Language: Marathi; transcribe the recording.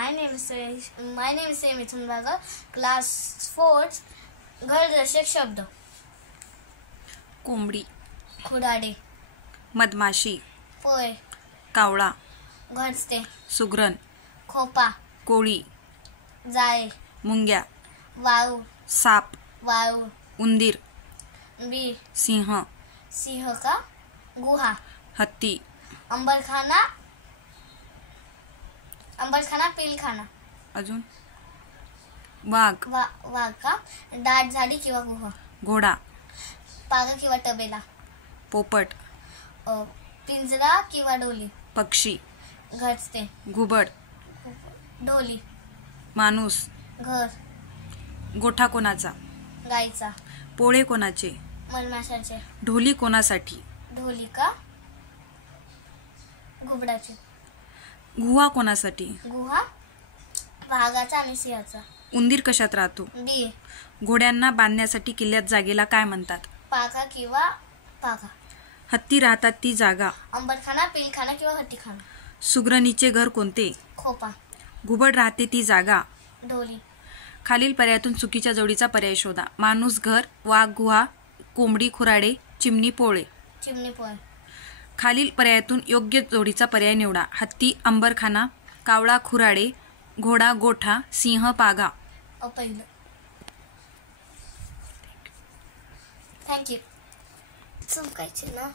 My name is Mithun Baga, class 4. घरदर्शक शब्द. कोंबडी, खुराडे, मधमाशी, पोय, कावळा, घरते, सुगरण, खोपा, कोळी, जाळे, मुंग्या, वाळू, साप, वाळू, उंदीर, बी, सिंह, सिंह का, गुहा, हत्ती, अंबरखाना, पिलखाना, अजून वाघ, वाघ का, दाट झाडी किंवा गुहा, घोडा, पागा किंवा टबेला, पोपट, पिंजरा किंवा डोली, पक्षी, घरते, घुबड, डोली, माणूस, घर, गोठा कोणाचा, गायचा, पोळे कोणाचे, मधमाशाचे, ढोली कोणासाठी, ढोली का, घुबडाचे, गुहा कोणासाठी, गुहा, वाघाचा आणि सिंहाचा, उंदीर कशात राहतो, बी, घोड्यांना बांधण्यासाठी किल्ल्यात जागेला काय म्हणतात, पाका किंवा पाका, हत्ती राहतात ती जागा, अंबरखाना, पिलखाना किंवा हत्तीखाना, सुगरणीचे घर कोणते, खोपा, घुबड राहते ती जागा. ढोली. खालील पर्यायातून चुकीच्या जोडीचा पर्याय शोधा. माणूस, घर, वाघ, गुहा, कोंबडी, खुराडे, चिमणी, पोळे. चिमणी, पोळे. खालील पर्यायातून योग्य जोडीचा पर्याय निवडा. हत्ती, अंबरखाना, कावळा, खुराडे, घोडा, गोठा, सिंह, पागा. पहिलं. थँक्यू. चमकायचे ना.